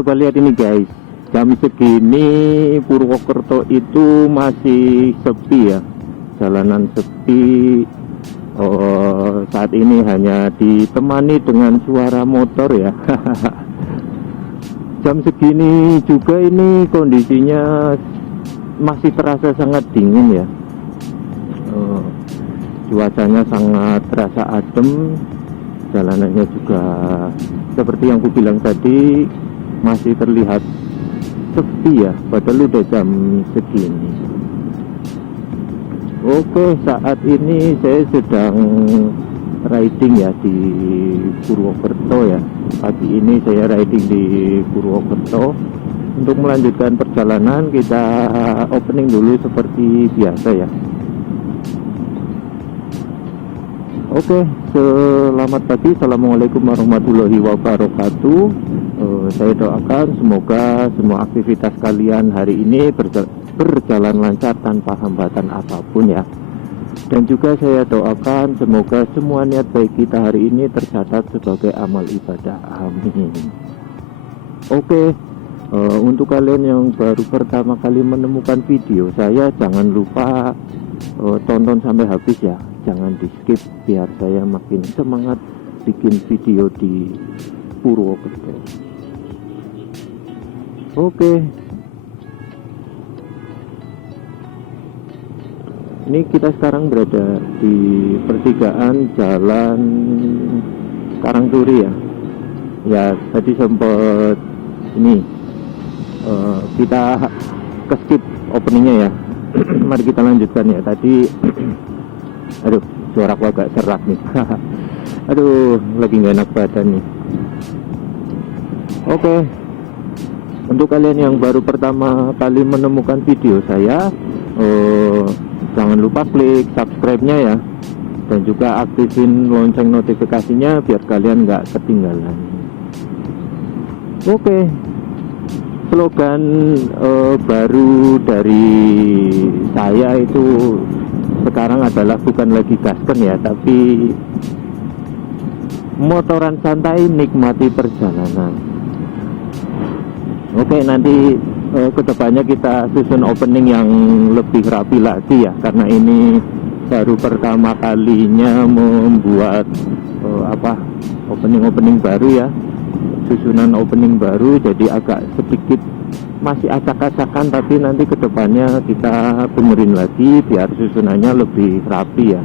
Coba lihat ini guys, jam segini Purwokerto itu masih sepi ya, jalanan sepi. Saat ini hanya ditemani dengan suara motor ya. Jam segini juga ini kondisinya masih terasa sangat dingin ya. Cuacanya sangat terasa adem, jalanannya juga seperti yang aku bilang tadi masih terlihat sepi ya, padahal udah jam segini. Oke, saat ini saya sedang riding ya di Purwokerto ya. Pagi ini saya riding di Purwokerto. Untuk melanjutkan perjalanan kita opening dulu seperti biasa ya. Oke, selamat pagi. Assalamualaikum warahmatullahi wabarakatuh. Saya doakan semoga semua aktivitas kalian hari ini berjalan lancar tanpa hambatan apapun ya. Dan juga saya doakan semoga semua niat baik kita hari ini tercatat sebagai amal ibadah. Amin. Oke, untuk kalian yang baru pertama kali menemukan video saya, jangan lupa tonton sampai habis ya. Jangan di skip biar saya makin semangat bikin video di Purwokerto. Oke. Ini kita sekarang berada di pertigaan Jalan Karangturi ya. Ya, tadi sempat ini kita skip openingnya ya. Mari kita lanjutkan ya. Tadi aduh, suaraku agak serak nih. Aduh, lagi nggak enak badan nih. Oke. Untuk kalian yang baru pertama kali menemukan video saya, jangan lupa klik subscribe-nya ya, dan juga aktifin lonceng notifikasinya biar kalian nggak ketinggalan. Oke, slogan baru dari saya itu sekarang adalah bukan lagi gasken ya, tapi motoran santai nikmati perjalanan. Oke, nanti kedepannya kita susun opening yang lebih rapi lagi ya, karena ini baru pertama kalinya membuat opening baru ya, susunan opening baru, jadi agak sedikit masih acak-acakan, tapi nanti kedepannya kita benerin lagi biar susunannya lebih rapi ya.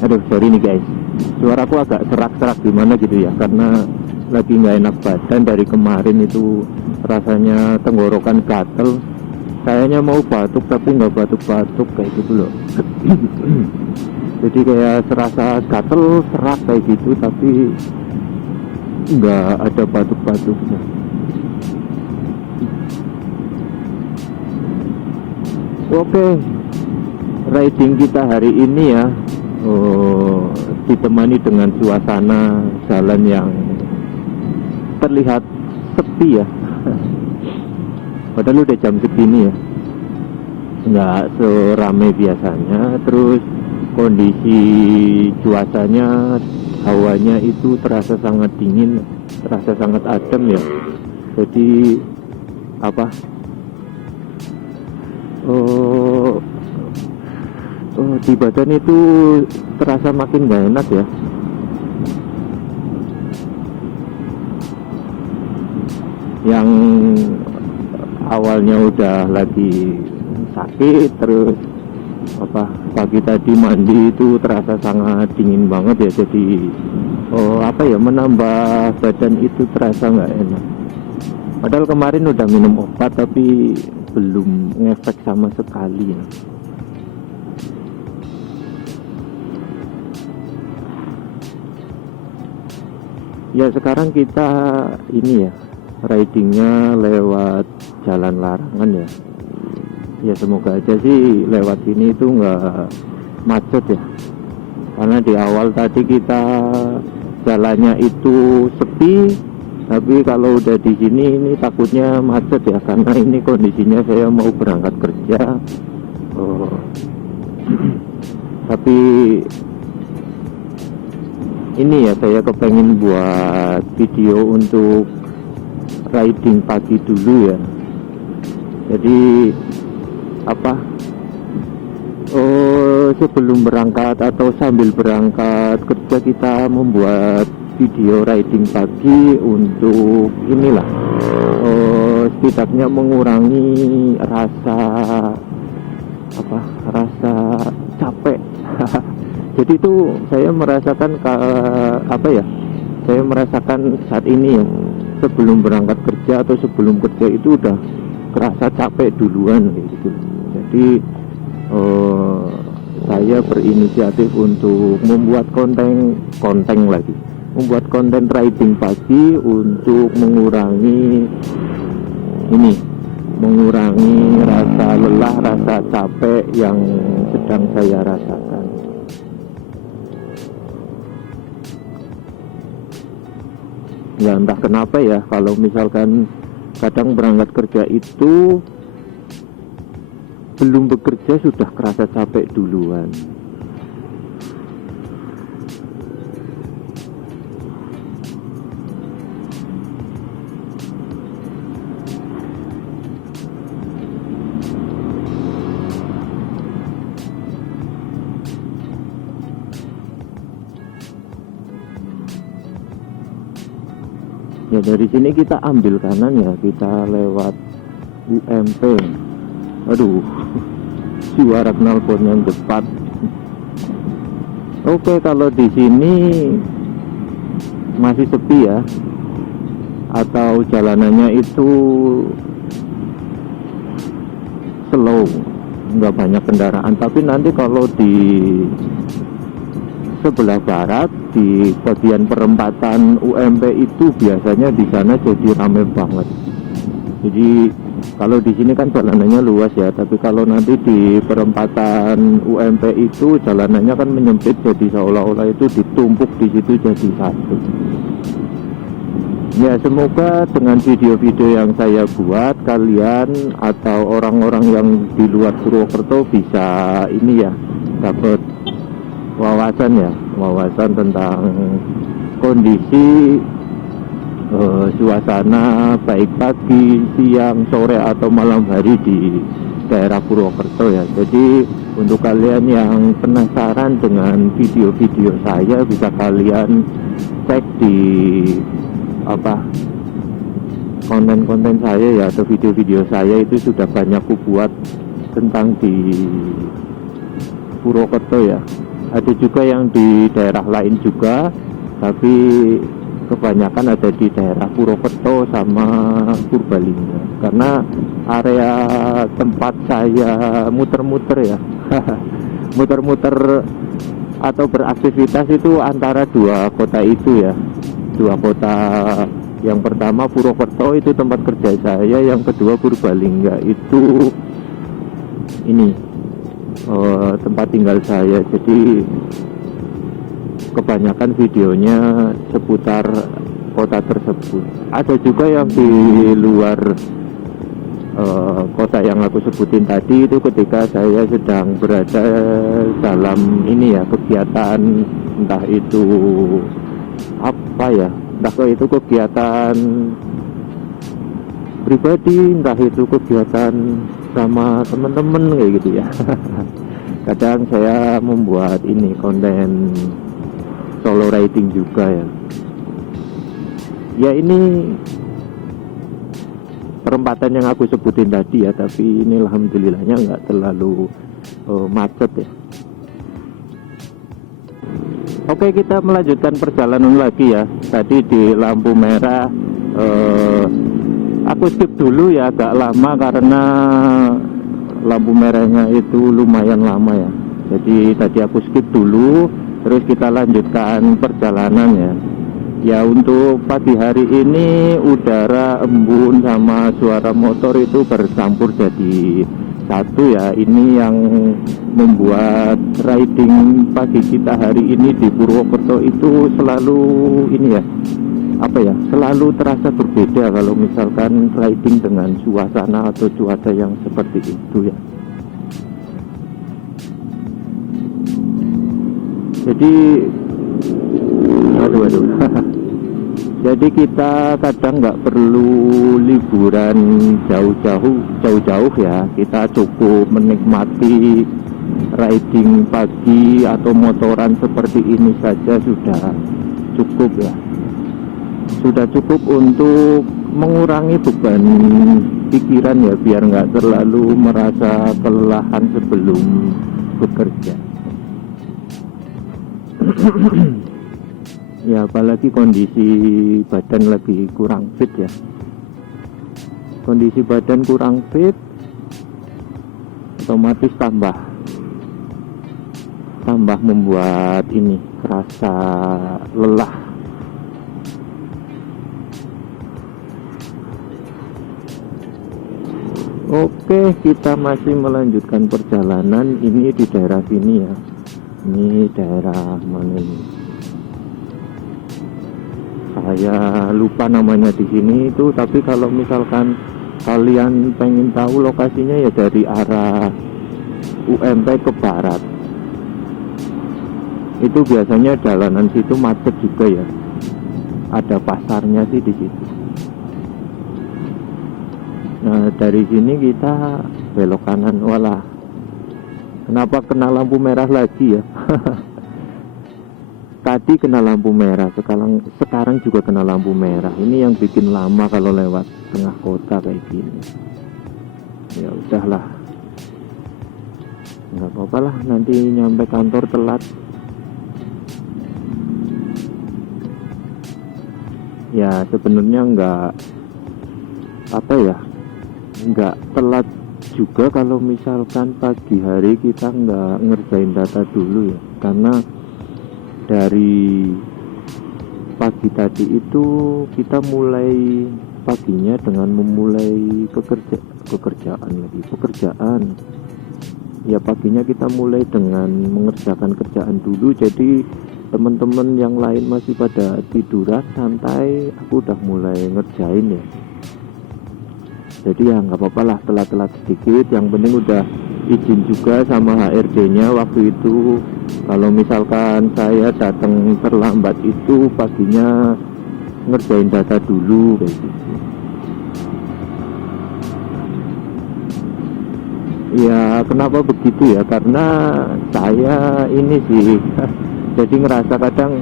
Aduh, sorry nih guys, suaraku agak serak-serak gimana gitu ya, karena lagi nggak enak badan dari kemarin itu, rasanya tenggorokan gatel, kayaknya mau batuk tapi nggak batuk-batuk kayak gitu loh. Jadi kayak serasa gatel, serak kayak gitu, tapi nggak ada batuk-batuknya. Oke, riding kita hari ini ya ditemani dengan suasana jalan yang terlihat sepi ya. Padahal udah jam segini ya, nggak seramai biasanya. Terus kondisi cuacanya, hawanya itu terasa sangat dingin, terasa sangat adem ya. Jadi di badan itu terasa makin gak enak ya. Yang awalnya udah lagi sakit, terus pagi tadi mandi itu terasa sangat dingin banget ya. Jadi menambah badan itu terasa nggak enak. Padahal kemarin udah minum obat tapi belum ngefek sama sekali ya. Ya, sekarang kita ini ya, ridingnya lewat jalan larangan ya. Ya semoga aja sih lewat sini itu nggak macet ya, karena di awal tadi kita jalannya itu sepi, tapi kalau udah di sini ini takutnya macet ya, karena ini kondisinya saya mau berangkat kerja. Tapi ini ya, saya kepengen buat video untuk riding pagi dulu ya. Jadi sebelum berangkat atau sambil berangkat kerja kita membuat video riding pagi untuk inilah setidaknya mengurangi rasa capek. Jadi itu saya merasakan saya merasakan saat ini ya, sebelum berangkat kerja atau sebelum kerja itu udah kerasa capek duluan gitu. Jadi saya berinisiatif untuk membuat konten riding pagi untuk mengurangi rasa lelah, rasa capek yang sedang saya rasakan. Ya entah kenapa ya, kalau misalkan kadang berangkat kerja itu belum bekerja sudah kerasa capek duluan. Ya dari sini kita ambil kanan ya, kita lewat UMP. Aduh, suara knalpot yang cepat. Oke, kalau di sini masih sepi ya, atau jalanannya itu slow, nggak banyak kendaraan. Tapi nanti kalau di sebelah barat di bagian perempatan UMP itu biasanya di sana jadi ramai banget. Jadi kalau di sini kan jalanannya luas ya, tapi kalau nanti di perempatan UMP itu jalanannya kan menyempit, jadi seolah-olah itu ditumpuk di situ jadi satu. Ya semoga dengan video-video yang saya buat kalian atau orang-orang yang di luar Purwokerto bisa ini ya, dapat wawasan tentang kondisi suasana baik pagi, siang, sore atau malam hari di daerah Purwokerto ya. Jadi untuk kalian yang penasaran dengan video-video saya, bisa kalian cek di konten-konten saya ya, atau video-video saya itu sudah banyak aku buat tentang di Purwokerto ya. Ada juga yang di daerah lain juga, tapi kebanyakan ada di daerah Purwokerto sama Purbalingga, karena area tempat saya muter-muter ya muter-muter atau beraktivitas itu antara dua kota itu ya, dua kota. Yang pertama Purwokerto itu tempat kerja saya, yang kedua Purbalingga itu tempat tinggal saya. Jadi kebanyakan videonya seputar kota tersebut. Ada juga yang di luar kota yang aku sebutin tadi, itu ketika saya sedang berada dalam kegiatan, entah itu kegiatan pribadi, entah itu kegiatan sama teman-teman kayak gitu ya. Kadang saya membuat konten solo riding juga ya. Ya ini perempatan yang aku sebutin tadi ya, tapi ini alhamdulillahnya nggak terlalu macet ya. Oke, kita melanjutkan perjalanan lagi ya. Tadi di lampu merah aku skip dulu ya, agak lama karena lampu merahnya itu lumayan lama ya. Jadi tadi aku skip dulu, terus kita lanjutkan perjalanan ya. Ya untuk pagi hari ini udara embun sama suara motor itu bercampur jadi satu ya. Ini yang membuat riding pagi kita hari ini di Purwokerto itu selalu selalu terasa berbeda kalau misalkan riding dengan suasana atau cuaca yang seperti itu ya. Jadi Aduh. Jadi kita kadang nggak perlu liburan jauh-jauh ya. Kita cukup menikmati riding pagi atau motoran seperti ini saja sudah cukup ya. Sudah cukup untuk mengurangi beban pikiran ya, biar nggak terlalu merasa kelelahan sebelum bekerja. Ya apalagi kondisi badan lagi kurang fit ya. Kondisi badan kurang fit, otomatis tambah membuat ini rasa lelah. Oke, kita masih melanjutkan perjalanan. Ini di daerah sini ya. Ini daerah mana ini? Saya lupa namanya di sini itu, tapi kalau misalkan kalian pengen tahu lokasinya ya dari arah UMP ke barat. Itu biasanya jalanan situ macet juga ya. Ada pasarnya sih di situ. Nah, dari sini kita belok kanan. Walah. Kenapa kena lampu merah lagi ya? Tadi kena lampu merah, sekarang juga kena lampu merah. Ini yang bikin lama kalau lewat tengah kota kayak gini. Ya udahlah, nggak apa-apa lah, nanti nyampe kantor telat. Ya sebenarnya nggak telat juga kalau misalkan pagi hari kita nggak ngerjain data dulu ya, karena dari pagi tadi itu kita mulai paginya dengan memulai pekerjaan ya. Paginya kita mulai dengan mengerjakan kerjaan dulu, jadi teman-teman yang lain masih pada tiduran santai, aku udah mulai ngerjain ya. Jadi ya nggak apa-apa lah, telat-telat sedikit, yang penting udah izin juga sama HRD-nya waktu itu. Kalau misalkan saya datang terlambat itu paginya ngerjain data dulu kayak gitu. Ya kenapa begitu ya, karena saya ini sih jadi ngerasa kadang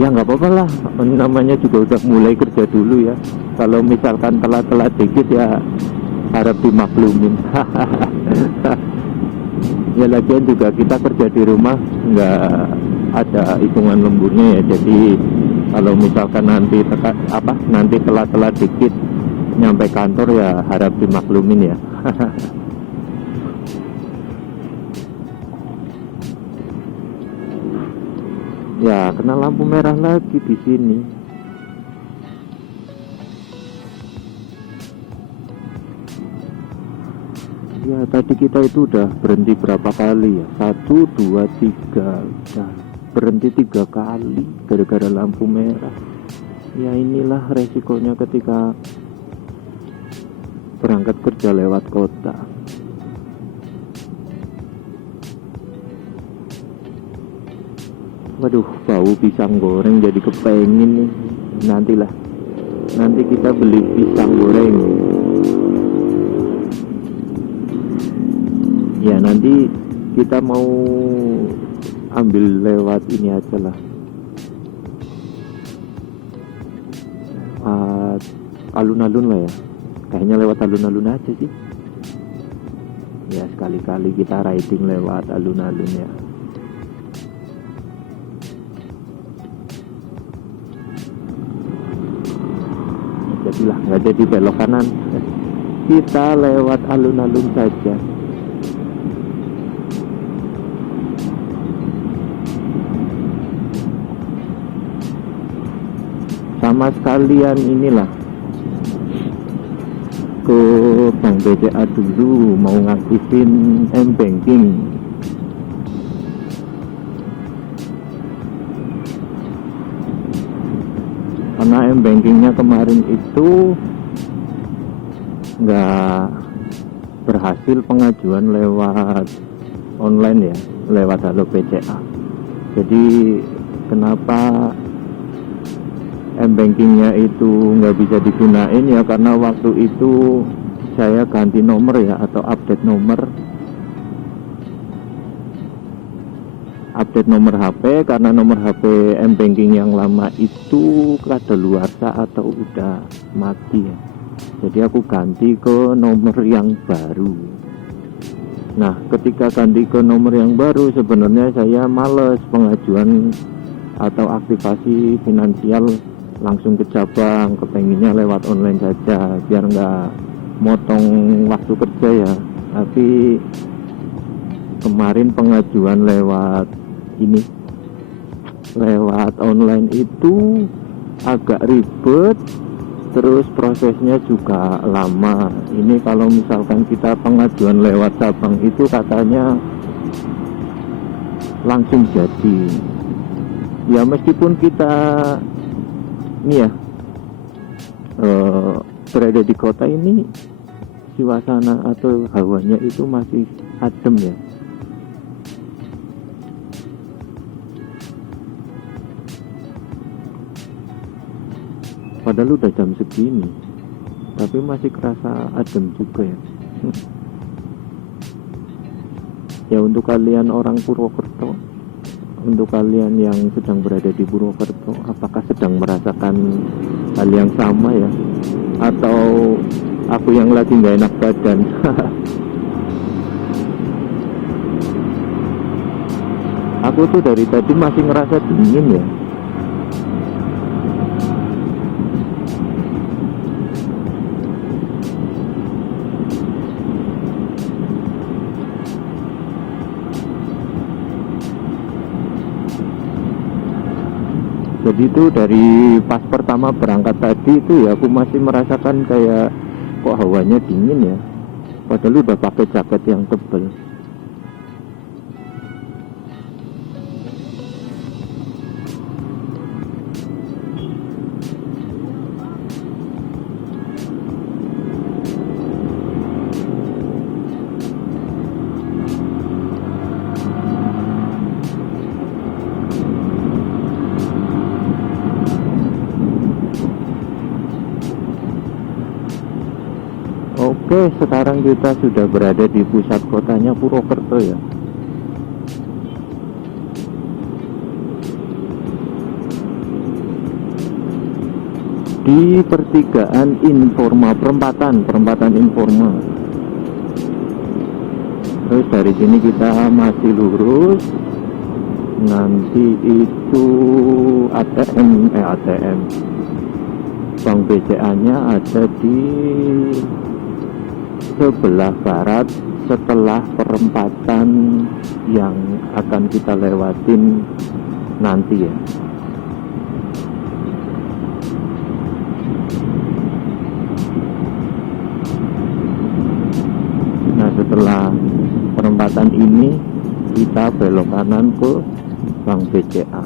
ya nggak apa-apa lah, namanya juga udah mulai kerja dulu ya. Kalau misalkan telat-telat dikit ya harap dimaklumin. Ya lagian juga kita kerja di rumah nggak ada hitungan lemburnya ya. Jadi kalau misalkan nanti telat-telat dikit nyampe kantor ya harap dimaklumin ya. Ya kena lampu merah lagi di sini. Ya tadi kita itu udah berhenti berapa kali ya, 1, 2, 3, udah berhenti 3 kali gara-gara lampu merah. Ya inilah resikonya ketika berangkat kerja lewat kota. Waduh, bau pisang goreng jadi kepengen nih. Nanti kita beli pisang goreng. Ya nanti kita mau ambil lewat ini aja lah, alun-alun lah ya. Kayaknya lewat alun-alun aja sih. Ya sekali-kali kita riding lewat alun-alun ya. Jadilah nggak jadi belok kanan, kita lewat alun-alun saja. Sama sekalian inilah ke Bank BCA dulu, mau ngaktifin M-Banking. Karena M-Bankingnya kemarin itu nggak berhasil pengajuan lewat online ya, lewat Halo BCA. Jadi kenapa m-bankingnya itu nggak bisa digunain ya, karena waktu itu saya ganti nomor ya, atau update nomor HP, karena nomor HP m-banking yang lama itu kadaluarsa atau udah mati ya. Jadi aku ganti ke nomor yang baru. Nah, ketika ganti ke nomor yang baru, sebenarnya saya males pengajuan atau aktivasi finansial langsung ke cabang, kepenginnya lewat online saja biar nggak motong waktu kerja ya. Tapi kemarin pengajuan lewat online itu agak ribet, terus prosesnya juga lama. Ini kalau misalkan kita pengajuan lewat cabang itu katanya langsung jadi ya, meskipun kita berada di kota ini, suasana atau hawanya itu masih adem ya. Padahal udah jam segini, tapi masih kerasa adem juga ya. Ya, untuk kalian orang Purwokerto, untuk kalian yang sedang berada di Purwokerto, apakah sedang merasakan hal yang sama ya? Atau aku yang lagi nggak enak badan? Aku tuh dari tadi masih ngerasa dingin ya. Jadi itu dari pas pertama berangkat tadi itu ya, aku masih merasakan kayak kok hawanya dingin ya, padahal udah pakai jaket yang tebal. Oke, sekarang kita sudah berada di pusat kotanya Purwokerto ya. Di pertigaan Informa, perempatan Informa. Terus dari sini kita masih lurus. Nanti itu ATM Bank BCA-nya ada di sebelah barat setelah perempatan yang akan kita lewatin nanti ya. Nah, setelah perempatan ini kita belok kanan ke Bank BCA.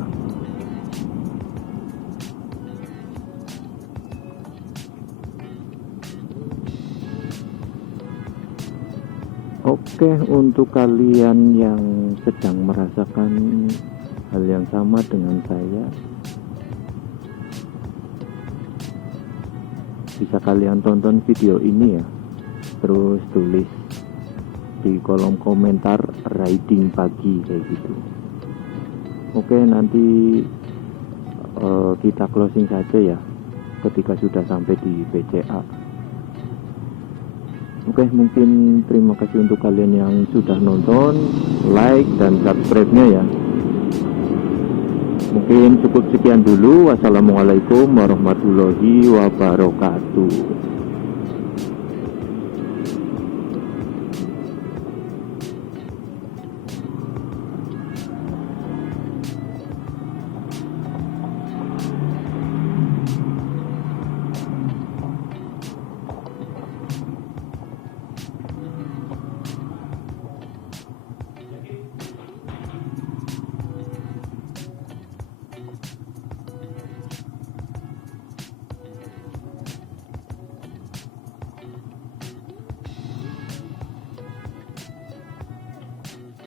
Oke, untuk kalian yang sedang merasakan hal yang sama dengan saya, bisa kalian tonton video ini ya, terus tulis di kolom komentar riding pagi kayak gitu. Oke, nanti kita closing saja ya ketika sudah sampai di BCA. Oke, mungkin terima kasih untuk kalian yang sudah nonton, like dan subscribe-nya ya. Mungkin cukup sekian dulu. Wassalamualaikum warahmatullahi wabarakatuh.